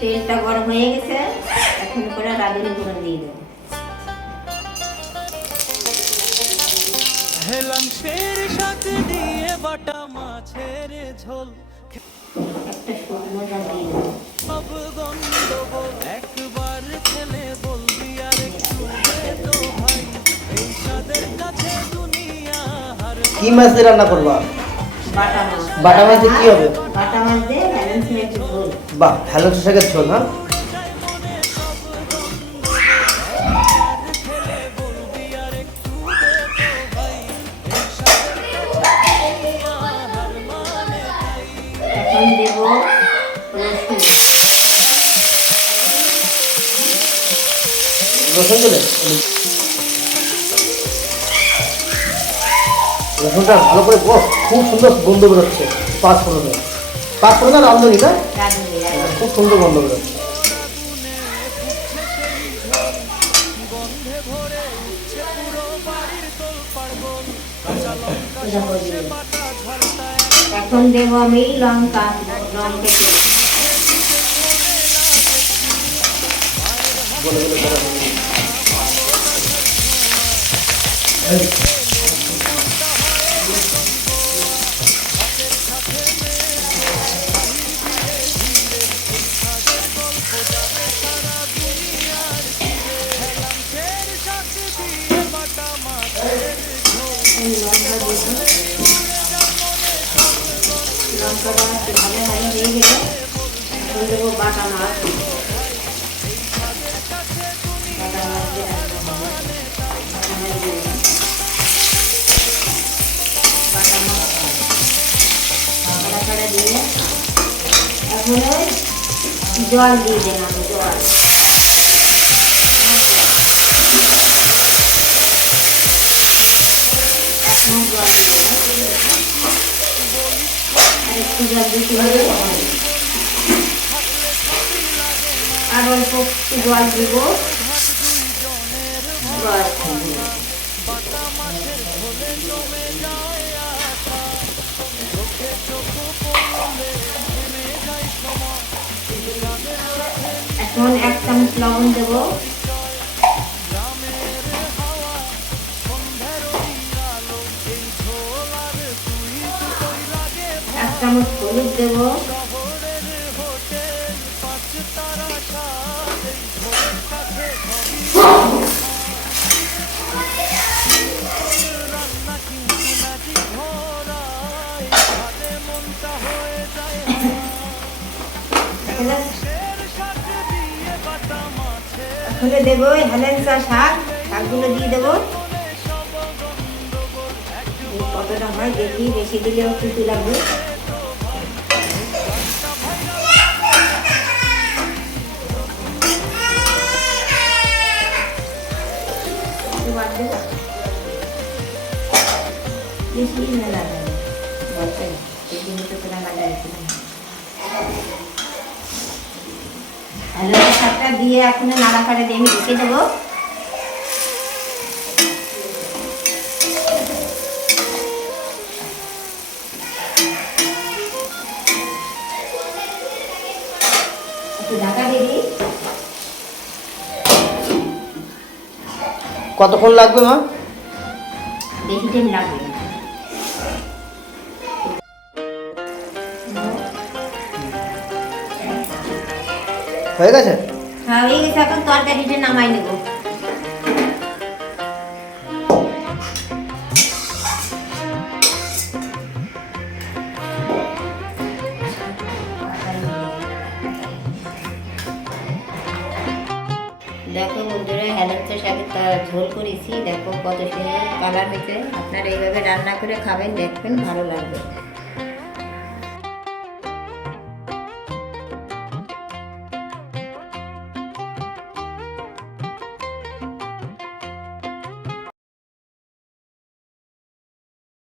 তেলটা গরম হয়ে গেছে, এখন করে রাঁধুনি ফোড়ন দিয়ে দেবো। হেলাংশের সাথে দিয়ে বাটা মাছের ঝোল, একটা শুকনো জল দিয়ে দেবো। সব গন্ডগোল একবার খেলে বলবি আর একটু দে তো ভাই, এই স্বাদের কাছে দুনিয়া হার। কি মাছ দিয়ে রান্না করবা? বাটা মাছ। বাটা মাছ দিয়ে কি হবে? বাটা মাছ দিয়ে হেলেঞ্চা শাকের ঝোল। বাহ, হেলেঞ্চা শাকের ঝোল। হ্যাঁ, এখন দেবো রসুন। রসুন দিলে রসুনটা ভালো করে খুব সুন্দর গন্ধ বেরোচ্ছে। পাঁচফোড়নের রাঁধুনি না, খুব সুন্দর গন্ধ বেরোচ্ছে। এখন দেবো আমি লঙ্কা কেটে। লঙ্কাটা একটু ভালো ভালো হয়ে গেলে এখন দেবো বাটা মাছ। বাটা মাছ দিয়ে রাখবো। বাটা মাছ বাটা ছাড়া দিয়ে এখন জল দিয়ে দিলাম। জল এখন জল দিয়ে একটু জল দিতে হবে, আর অল্প একটু জল দেব। এখন 1 চামচ লবণ দেব। 1 চামচ হলুদ দেব। এখন দেবো হেলেঞ্চা শাকগুলো দিয়ে দেবো। কতটা হয় দেখি, বেশি দিলেও কিছু লাগবে। বেশি না লাগে হেলেঞ্চা শাকটা দিয়ে এখন নাড়াচাড়া দিয়ে আমি রেখে দেবো। ঢাকা দিয়ে দিই। কতক্ষণ লাগবে মা? বেশি টাইম লাগবে না। হয়ে গেছে? হ্যাঁ হয়ে গেছে। এখন তরকারিটা নামাই নেব। দেখো বন্ধুরা, হেলেঞ্চা শাকের ঝোল করেছি। দেখো কত সুন্দর কালার হয়েছে। আপনারা এইভাবে রান্না করে খাবেন, দেখবেন ভালো লাগবে।